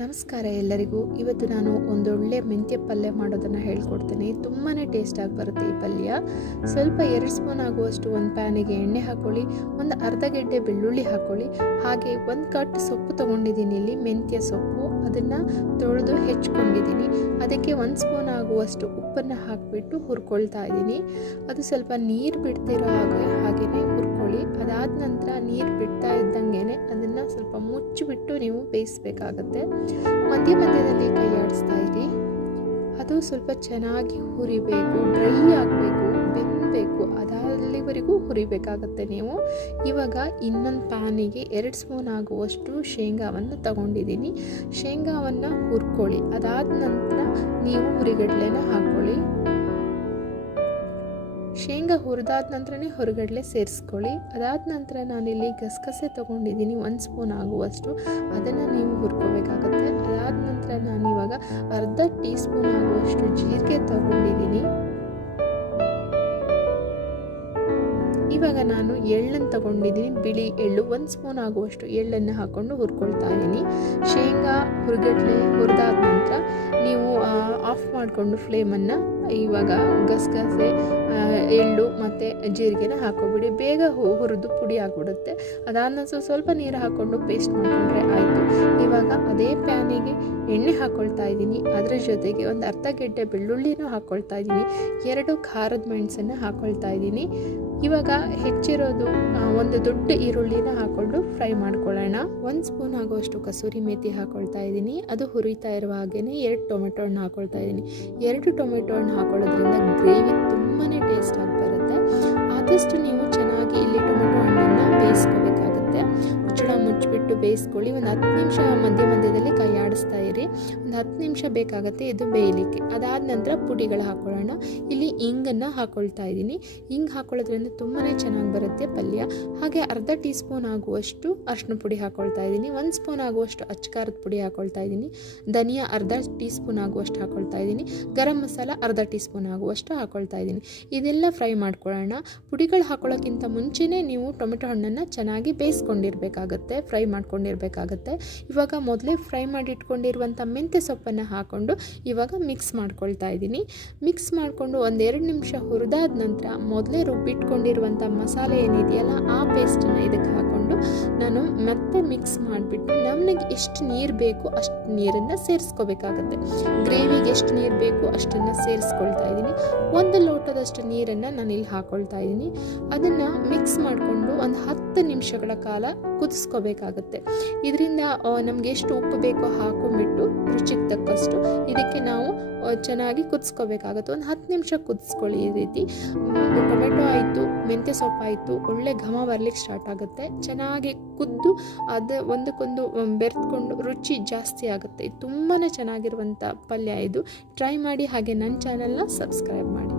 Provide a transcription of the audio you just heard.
ನಮಸ್ಕಾರ ಎಲ್ಲರಿಗೂ. ಇವತ್ತು ನಾನು ಒಂದೊಳ್ಳೆ ಮೆಂತ್ಯ ಪಲ್ಯ ಮಾಡೋದನ್ನು ಹೇಳ್ಕೊಡ್ತೀನಿ. ತುಂಬಾ ಟೇಸ್ಟಾಗಿ ಬರುತ್ತೆ ಈ ಪಲ್ಯ. ಸ್ವಲ್ಪ 2 ಸ್ಪೂನ್ ಆಗುವಷ್ಟು ಒಂದು ಪ್ಯಾನಿಗೆ ಎಣ್ಣೆ ಹಾಕ್ಕೊಳ್ಳಿ, ಒಂದು ಅರ್ಧ ಗೆಡ್ಡೆ ಬೆಳ್ಳುಳ್ಳಿ ಹಾಕ್ಕೊಳ್ಳಿ, ಹಾಗೆ ಒಂದು ಕಟ್ ಸೊಪ್ಪು ತೊಗೊಂಡಿದ್ದೀನಿ. ಇಲ್ಲಿ ಮೆಂತ್ಯ ಸೊಪ್ಪು, ಅದನ್ನು ತೊಳೆದು ಹೆಚ್ಕೊಂಡಿದ್ದೀನಿ. ಅದಕ್ಕೆ 1 ಸ್ಪೂನ್ ಆಗುವಷ್ಟು ಉಪ್ಪನ್ನು ಹಾಕಿಬಿಟ್ಟು ಹುರ್ಕೊಳ್ತಾ ಇದ್ದೀನಿ. ಅದು ಸ್ವಲ್ಪ ನೀರು ಬಿಡ್ತಿರೋ ಹಾಗೆಯೇ ಹುರ್ಕೊಳ್ಳಿ. ಅದಾದ ನಂತರ ನೀರು ಬಿಡ್ತಾ ಇದ್ದಂಗೆ ಅದನ್ನು ಸ್ವಲ್ಪ ಮುಚ್ಚಿಬಿಟ್ಟು ನೀವು ಬೇಯಿಸಬೇಕಾಗತ್ತೆ. ಮಧ್ಯದಲ್ಲಿ ಕೈ ಆಡಿಸ್ತಾ ಇರಿ. ಅದು ಸ್ವಲ್ಪ ಚೆನ್ನಾಗಿ ಹುರಿಬೇಕು, ಡ್ರೈ ಆಗಬೇಕು, ಬೆಂದಬೇಕು, ಅಲ್ಲಿವರೆಗೂ ಹುರಿಬೇಕಾಗತ್ತೆ ನೀವು. ಇವಾಗ ಇನ್ನೊಂದು ಪ್ಯಾನಿಗೆ 2 ಸ್ಪೂನ್ ಆಗುವಷ್ಟು ಶೇಂಗಾವನ್ನು ತಗೊಂಡಿದ್ದೀನಿ. ಶೇಂಗಾವನ್ನು ಹುರ್ಕೊಳ್ಳಿ. ಅದಾದ ನಂತರ ನೀವು ಹುರಿಗಡಲೆನ ಹಾಕ್ಕೊಳ್ಳಿ. ಶೇಂಗಾ ಹುರಿದಾದ ನಂತರನೇ ಹೊರಗಡಲೆ ಸೇರಿಸ್ಕೊಳ್ಳಿ. ಅದಾದ ನಂತರ ನಾನಿಲ್ಲಿ ಗಸಗಸೆ ತೊಗೊಂಡಿದ್ದೀನಿ 1 ಸ್ಪೂನ್ ಆಗುವಷ್ಟು, ಅದನ್ನು ನೀವು ಹುರ್ಕೋಬೇಕಾಗತ್ತೆ. ಅದಾದ ನಂತರ ನಾನಿವಾಗ ಅರ್ಧ ಟೀ ಸ್ಪೂನ್ ಆಗುವಷ್ಟು ಜೀರಿಗೆ ತೊಗೊಂಡಿದ್ದೀನಿ. ಇವಾಗ ನಾನು ಎಳ್ಳನ್ನು ತೊಗೊಂಡಿದ್ದೀನಿ, ಬಿಳಿ ಎಳ್ಳು 1 ಸ್ಪೂನ್ ಆಗುವಷ್ಟು ಎಳ್ಳನ್ನು ಹಾಕ್ಕೊಂಡು ಹುರ್ಕೊಳ್ತಾ ಇದ್ದೀನಿ. ಶೇಂಗಾ ಹುರಿಗಡಲೆ ಹುರಿದಾದ ನಂತರ ನೀವು ಆಫ್ ಮಾಡಿಕೊಂಡು ಫ್ಲೇಮನ್ನು ಇವಾಗ ಗಸಗಸೆ, ಎಳ್ಳು ಮತ್ತು ಜೀರಿಗೆನ ಹಾಕೋಬಿಡಿ. ಬೇಗ ಹುರಿದು ಪುಡಿ ಆಗಿಬಿಡುತ್ತೆ. ಅದಾದ ಸ್ವಲ್ಪ ನೀರು ಹಾಕ್ಕೊಂಡು ಪೇಸ್ಟ್ ಮಾಡಿಕೊಂಡ್ರೆ ಆಯಿತು. ಇವಾಗ ಅದೇ ಪ್ಯಾನಿಗೆ ಎಣ್ಣೆ ಹಾಕ್ಕೊಳ್ತಾ ಇದ್ದೀನಿ. ಅದರ ಜೊತೆಗೆ ಒಂದು ಅರ್ಧ ಗೆಡ್ಡೆ ಬೆಳ್ಳುಳ್ಳಿನೂ ಹಾಕ್ಕೊಳ್ತಾ ಇದ್ದೀನಿ. 2 ಖಾರದ ಮೆಣಸನ್ನು ಹಾಕ್ಕೊಳ್ತಾ ಇದ್ದೀನಿ. ಇವಾಗ ಹೆಚ್ಚಿರೋದು ಒಂದು ದೊಡ್ಡ ಈರುಳ್ಳಿನ ಹಾಕ್ಕೊಂಡು ಫ್ರೈ ಮಾಡ್ಕೊಳ್ಳೋಣ. 1 ಸ್ಪೂನ್ ಆಗುವಷ್ಟು ಕಸೂರಿ ಮೇಥಿ ಹಾಕ್ಕೊಳ್ತಾ ಇದ್ದೀನಿ. ಅದು ಹುರಿತಾ ಇರುವ ಹಾಗೆಯೇ 2 ಟೊಮೆಟೊ ಹಣ್ಣು ಹಾಕ್ಕೊಳ್ತಾ ಇದ್ದೀನಿ. 2 ಟೊಮೆಟೊ ಹಣ್ಣು ಹಾಕೊಳ್ಳೋದ್ರಿಂದ ಗ್ರೇವಿ ತುಂಬಾ ಟೇಸ್ಟಾಗಿ ಬರುತ್ತೆ. ಆದಷ್ಟು ನೀವು ಚೆನ್ನಾಗಿ ಇಲ್ಲಿ ಟೊಮೆಟೊ ಹಣ್ಣನ್ನು ಬೇಯಿಸ್ಕೋಬೇಕಾಗುತ್ತೆ. ಮುಚ್ಚಳ ಮುಚ್ಚಿಬಿಟ್ಟು ಬೇಯಿಸ್ಕೊಳ್ಳಿ. ಒಂದು 10 ನಿಮಿಷ ಮಧ್ಯದಲ್ಲಿ ಕೈ ಆಡಿಸ್ತಾ ಇರಿ. ಒಂದು 10 ನಿಮಿಷ ಬೇಕಾಗುತ್ತೆ ಇದು ಬೇಯಲಿಕ್ಕೆ. ಅದಾದ ನಂತರ ಪುಡಿಗಳು ಹಾಕ್ಕೊಳ್ಳೋಣ. ಇಲ್ಲಿ ಇಂಗನ್ನು ಹಾಕ್ಕೊಳ್ತಾ ಇದ್ದೀನಿ. ಇಂಗು ಹಾಕ್ಕೊಳ್ಳೋದ್ರಿಂದ ತುಂಬಾ ಚೆನ್ನಾಗಿ ಬರುತ್ತೆ ಪಲ್ಯ. ಹಾಗೆ ಅರ್ಧ ಟೀ ಸ್ಪೂನ್ ಆಗುವಷ್ಟು ಅರಿಶಿನ ಪುಡಿ ಹಾಕ್ಕೊಳ್ತಾ ಇದ್ದೀನಿ. 1 ಸ್ಪೂನ್ ಆಗುವಷ್ಟು ಅಚ್ಚಕಾರದ ಪುಡಿ ಹಾಕ್ಕೊಳ್ತಾ ಇದ್ದೀನಿ. ಧನಿಯಾ ಅರ್ಧ ಟೀ ಸ್ಪೂನ್ ಆಗುವಷ್ಟು ಹಾಕ್ಕೊಳ್ತಾ ಇದ್ದೀನಿ. ಗರಂ ಮಸಾಲ ಅರ್ಧ ಟೀ ಸ್ಪೂನ್ ಆಗುವಷ್ಟು ಹಾಕ್ಕೊಳ್ತಾ ಇದ್ದೀನಿ. ಇದೆಲ್ಲ ಫ್ರೈ ಮಾಡ್ಕೊಳ್ಳೋಣ. ಪುಡಿಗಳು ಹಾಕ್ಕೊಳ್ಳೋಕ್ಕಿಂತ ಮುಂಚೆನೇ ನೀವು ಟೊಮೆಟೊ ಹಣ್ಣನ್ನು ಚೆನ್ನಾಗಿ ಬೇಯಿಸ್ಕೊಂಡಿರಬೇಕಾಗತ್ತೆ, ಫ್ರೈ ಮಾಡ್ಕೊಂಡಿರಬೇಕಾಗತ್ತೆ. ಇವಾಗ ಮೊದಲೇ ಫ್ರೈ ಮಾಡಿ ಇಟ್ಕೊಂಡಿರುವಂಥ ಮೆಂತ್ಯ ಸೊಪ್ಪನ್ನು ಹಾಕ್ಕೊಂಡು ಇವಾಗ ಮಿಕ್ಸ್ ಮಾಡ್ಕೊಳ್ತಾ ಇದ್ದೀನಿ. ಮಿಕ್ಸ್ ಮಾಡಿಕೊಂಡು 1-2 ನಿಮಿಷ ಹುರಿದಾದ ನಂತರ ಮೊದಲೇ ರುಬ್ಬಿಟ್ಕೊಂಡಿರುವಂಥ ಮಸಾಲೆ ಏನಿದೆಯಲ್ಲ ಆ ಪೇಸ್ಟನ್ನು ಇದಕ್ಕೆ ಹಾಕ್ಕೊಂಡು ನಾನು ಮತ್ತೆ ಮಿಕ್ಸ್ ಮಾಡಿಬಿಟ್ಟು ನಮಗೆ ಎಷ್ಟು ನೀರು ಬೇಕು ಅಷ್ಟು ನೀರನ್ನು ಸೇರಿಸ್ಕೋಬೇಕಾಗತ್ತೆ. ಗ್ರೇವಿಗೆ ಎಷ್ಟು ನೀರು ಬೇಕು ಅಷ್ಟನ್ನು ಸೇರಿಸ್ಕೊಳ್ತಾ ಇದ್ದೀನಿ. 1 ಲೋಟದಷ್ಟು ನೀರನ್ನು ನಾನು ಇಲ್ಲಿ ಹಾಕ್ಕೊಳ್ತಾ ಇದ್ದೀನಿ. ಅದನ್ನು ಮಿಕ್ಸ್ ಮಾಡಿಕೊಂಡು ಒಂದು 10 ನಿಮಿಷಗಳ ಕಾಲ ಕುದಿಸ್ಕೋಬೇಕಾಗತ್ತೆ. ಇದರಿಂದ ನಮಗೆ ಎಷ್ಟು ಉಪ್ಪು ಬೇಕೋ ಹಾಕೊಂಡ್ಬಿಟ್ಟು ರುಚಿಗೆ ತಕ್ಕಷ್ಟು ಇದಕ್ಕೆ ನಾವು ಚೆನ್ನಾಗಿ ಕುದಿಸ್ಕೋಬೇಕಾಗತ್ತೆ. ಒಂದು 10 ನಿಮಿಷ ಕುದಿಸ್ಕೊಳ್ಳಿ. ಈ ರೀತಿ ಟೊಮೆಟೊ ಆಯಿತು, ಮೆಂತ್ಯ ಸೊಪ್ಪು ಆಯಿತು, ಒಳ್ಳೆ ಘಮ ಬರಲಿಕ್ಕೆ ಸ್ಟಾರ್ಟ್ ಆಗುತ್ತೆ. ಚೆನ್ನಾಗಿ ಕುದ್ದು ಅದು ಒಂದಕ್ಕೊಂದು ಬೆರೆತ್ಕೊಂಡು ರುಚಿ ಜಾಸ್ತಿ ಆಗುತ್ತೆ. ತುಂಬಾ ಚೆನ್ನಾಗಿರುವಂಥ ಪಲ್ಯ ಇದು. ಟ್ರೈ ಮಾಡಿ. ಹಾಗೆ ನನ್ನ ಚಾನಲ್ನ ಸಬ್ಸ್ಕ್ರೈಬ್ ಮಾಡಿ.